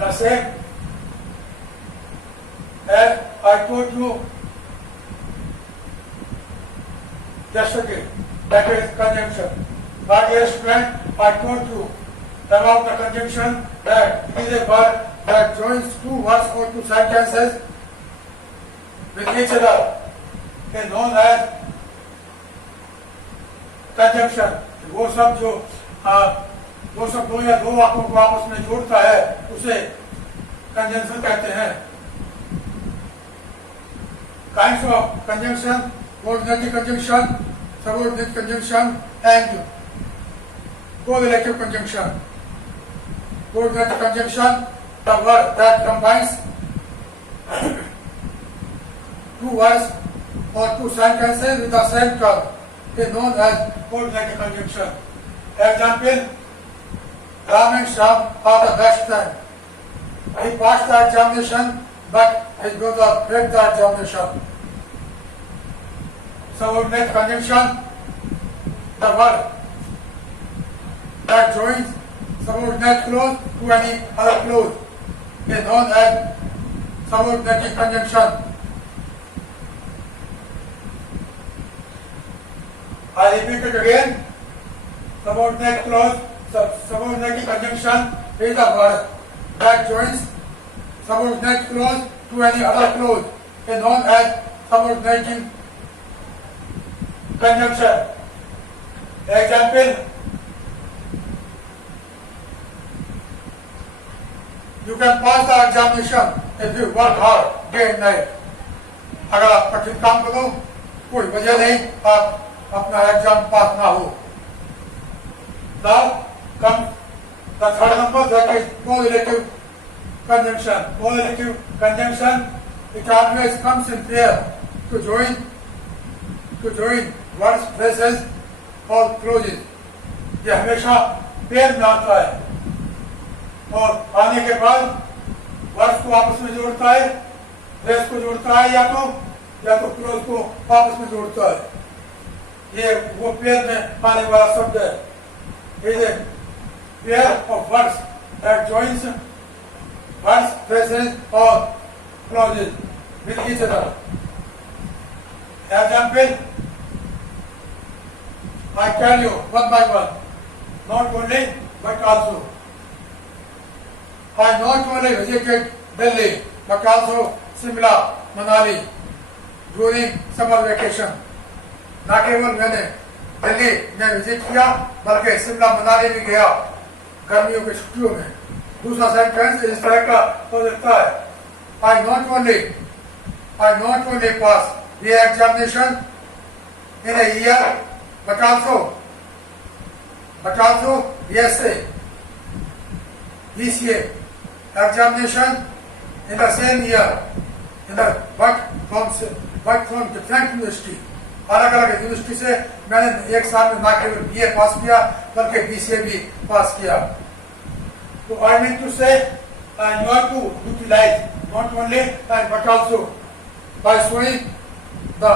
the same as I told you yesterday, that is conjunction. My dear student, I told you about the conjunction that is a word that joins two words or two sentences with each other is known as conjunction. वो सब दो या दो वाक्यों को आपस में जोड़ता है उसे कंजंक्शन कहते हैं. Kinds of conjunction: coordinating conjunction, subordinate conjunction, and correlative conjunction. Coordinating conjunction, the word that combines two words or two sentences with the same term is known as coordinating conjunction. Example: Ram and Shyam are the best friends. He passed the examination, but his brother failed the examination. Subordinate conjunction, the word that joins subordinate clause to any other clause is known as subordinating conjunction. I repeat it again. Subordinate clause, subordinating conjunction is the word that joins subordinate clause to any other clause is known as subordinating conjunction. Example: you can pass the examination if you work hard day and night. अगर आप कठिन काम करो, कोई वजह नहीं आप अपना एग्जाम पास ना हो. Now comes the third number, that is correlative conjunction. Correlative conjunction, it always comes in pair to join words, phrases or clauses. ये हमेशा पेयर में आता है और आने के बाद वर्ड्स को आपस में जोड़ता है, फ्रेज को जोड़ता है या तो क्लोज को आपस में जोड़ता है. ये वो पेयर में आने वाला शब्द है. It is a pair of words that joins words, phrases or clauses with each other. Example: I tell you one by one, not only but also. I not only visited Delhi but also Simla, Manali during summer vacation. न केवल मैंने दिल्ली में visit किया बल्कि शिमला मनाली भी गया गर्मियों की छुट्टियों में. दूसरा सेंटेंस इस तरह का हो सकता है: I not only pass the examination in a year but also BCA examination in the same year in the but from different university. अलग अलग यूनिवर्सिटी से मैंने एक साल में न केवल बीए पास किया बल्कि बीसीए भी पास किया. तो आई मीन टू से you have to utilize not only but also by showing the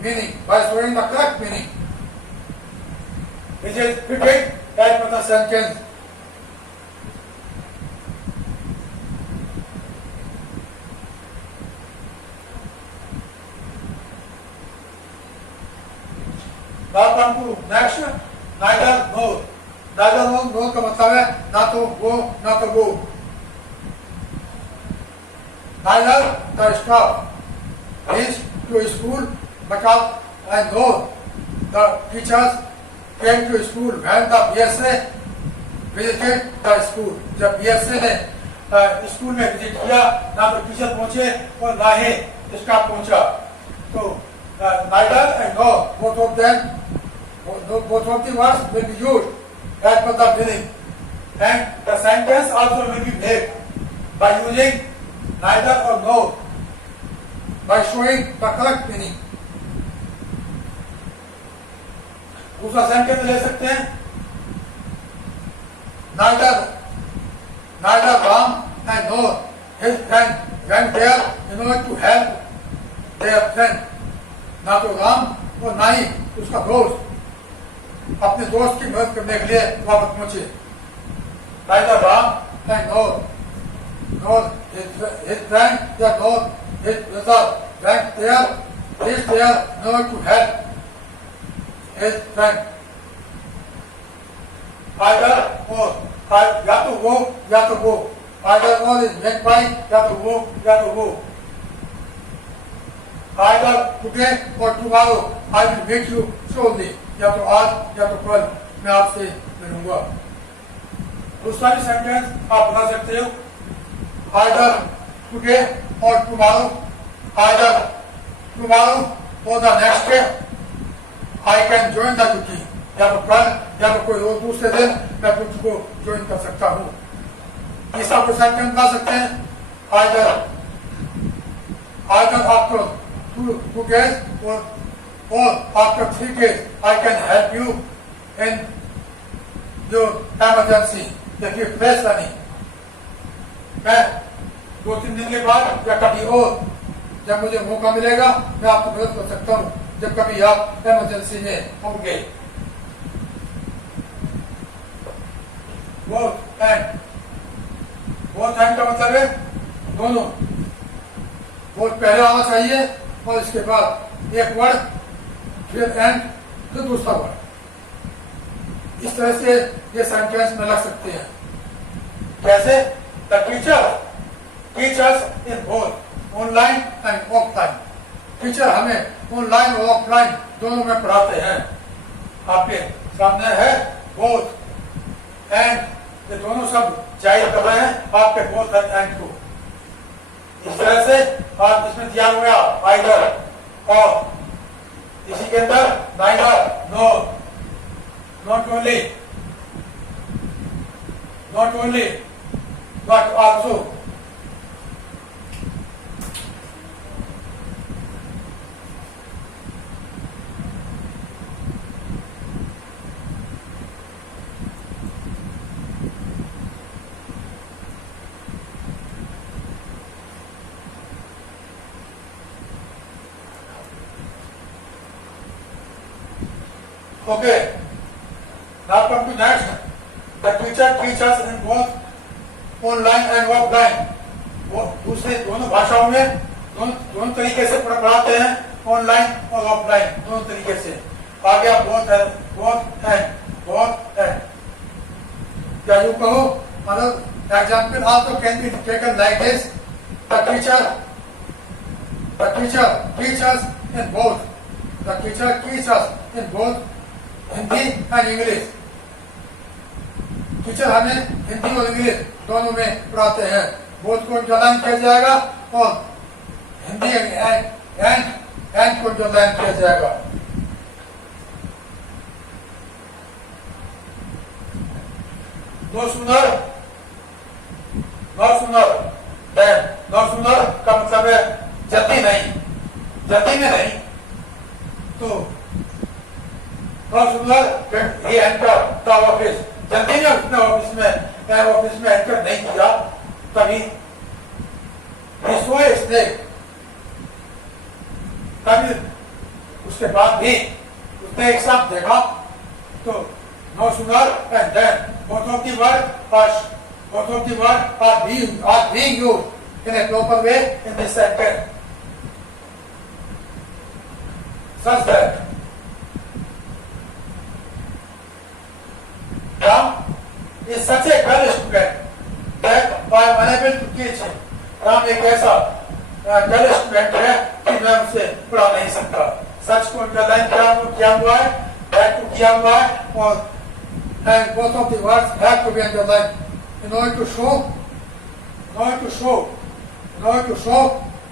meaning, by showing the correct meaning which is fitted as per the sentence. Now come to next, neither nor. Neither nor का मतलब है ना तो वो ना तो वो. Neither the staff is to school because I know the teachers came to school when the BSA visited the school. जब BSA ने स्कूल में विजिट किया ना तो टीचर पहुंचे और ना ही स्टाफ पहुंचा. तो neither and no, both of the words will be used as per the meaning, and the sentence also will be made by using neither or no, by showing the correct meaning. दूसरा sentence ले सकते हैं: neither Ram and nor his friend went there in order to help their friend. ना तो राम और ना ही उसका दोस्त अपने दोस्त की मदद करने के लिए वहां पहुंचे. Neither Ram and nor knows his friend, that knows his brother went there, is there not to help his friend. Either or, या तो वो या तो वो, either or is meant by या तो वो या तो वो. Either today or tomorrow I will meet you surely. या तो आज या तो कल मैं आपसे मिलूंगा. दूसरा भी सेंटेंस आप बता सकते हो. Either today or tomorrow, either tomorrow or the next day, I can join the duty. या तो कल या तो कोई और दूसरे दिन मैं तुझको ज्वाइन कर सकता हूँ. तीसरा कोई सेंटेंस बता सकते हैं. Either after 2 days or after 3 days I can help you in your emergency if you face any. मैं 2-3 दिन के बाद या कभी और जब मुझे मौका मिलेगा मैं आपको मदद कर सकता हूँ जब कभी आप इमरजेंसी में होंगे. बोथ एंड का मतलब है दोनों. बोथ पहले आना चाहिए और इसके बाद एक वर्ड फिर एंड फिर दूसरा वर्ड. इस तरह से ये सेंटेंस में लग सकते हैं. कैसे? The teachers in both online and offline. Teacher हमें ऑनलाइन और ऑफलाइन दोनों में पढ़ाते हैं. आपके सामने है बोथ एंड, ये दोनों सब जाहिर कर रहे हैं आपके बोथ एंड को. इस तरह से आप इसमें दिया हुआ आइदर और, इसी के अंदर neither, no, not only but also. Okay. Now come to next. The teacher teaches in both online and offline. वो दूसरे दोनों भाषाओं में दोनों तरीके से पढ़ाते हैं, ऑनलाइन और ऑफलाइन दोनों तरीके से. आ गया बोथ एंड. क्या यूँ कहो? Another example also can be taken like this. The teacher teaches in both. The teacher teaches in both Hindi and English. Teacher हमें हिंदी और इंग्लिश दोनों में पढ़ाते हैं. बोथ को अंडरलाइन किया जाएगा और हिंदी एंड को अंडरलाइन किया जाएगा. नो सुनर का मतलब है जल्दी में नहीं. तो he entered the office. जल्दी में उसने ऑफिस में एंटर नहीं किया. तभी तभी उसके बाद भी उसने एक साथ देखा. तो no sooner and then both of the word are being used in a proper way in this sentence. Such that Ram is such a dull student that I am unable to teach him. Ram एक ऐसा डल student है कि मैं उसे पढ़ा नहीं सकता. सच को अंडरलाइन किया हुआ है, दैट को किया हुआ है, और and both of the words have to be underlined in order to show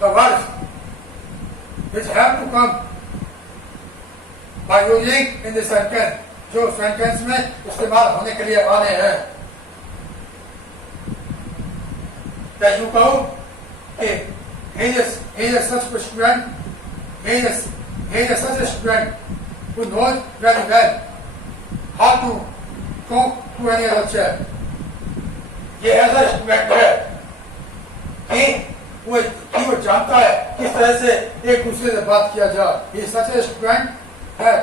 the words which have to come by using in the sentence. जो सेंटेंस में इस्तेमाल होने के लिए आने हैं. क्या यूँ कहो कि he is such a student, he is such a student who knows very well how to talk to any other child. ये ऐसा स्टूडेंट है कि वो जानता है किस तरह से एक दूसरे से बात किया जाए. He is such a student that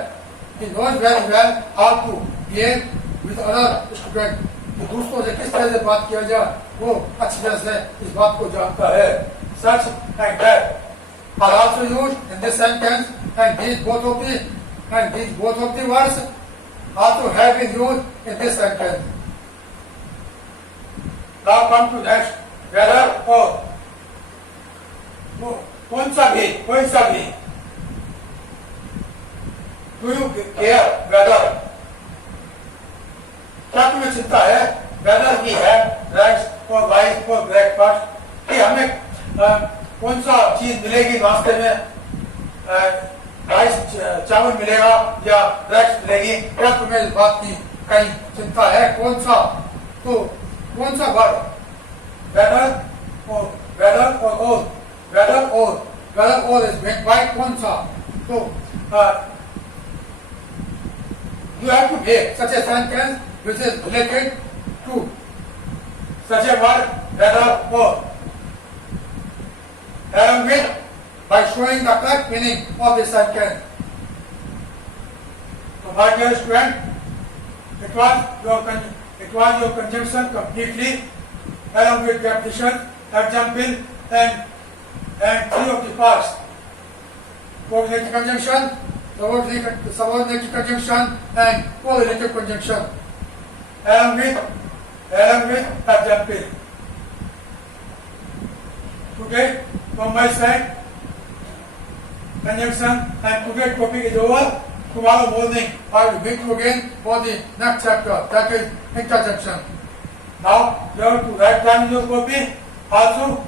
he knows very well how to behave with other students. कि दूसरों से किस तरह से बात किया जाए वो अच्छी तरह से इस बात को जानता है. Such like that are also used in this sentence, and these both of the words also have been used in this sentence. Now come to next, whether or. कौन सा भी, कोई सा भी. Do you care whether? क्या तुम्हें चिंता है whether we have rice or rice for breakfast? कि हमें कौन सा चीज मिलेगी नाश्ते में, राइस चावल मिलेगा या राइस मिलेगी? क्या तुम्हें इस बात की कहीं चिंता है? कौन सा, तो कौन सा word, whether or is made by कौन सा? तो you have to make such a sentence which is related to such a word, whether or, along with by showing the correct meaning of the sentence. So my dear student, it was your conjunction completely, along with preposition, example, and three of the parts. Coordinating conjunction, subordinating conjunction, and correlative conjunction, along with example. Today, from my side, conjunction and today topic is over. Tomorrow morning, I will meet you again for the next chapter, that is interjection. Now, you have to write down your copy. Also,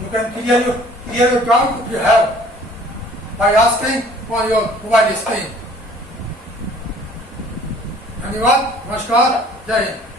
you can clear your doubt if you have by asking for your mobile screen. धन्यवाद, नमस्कार, जय हिंद.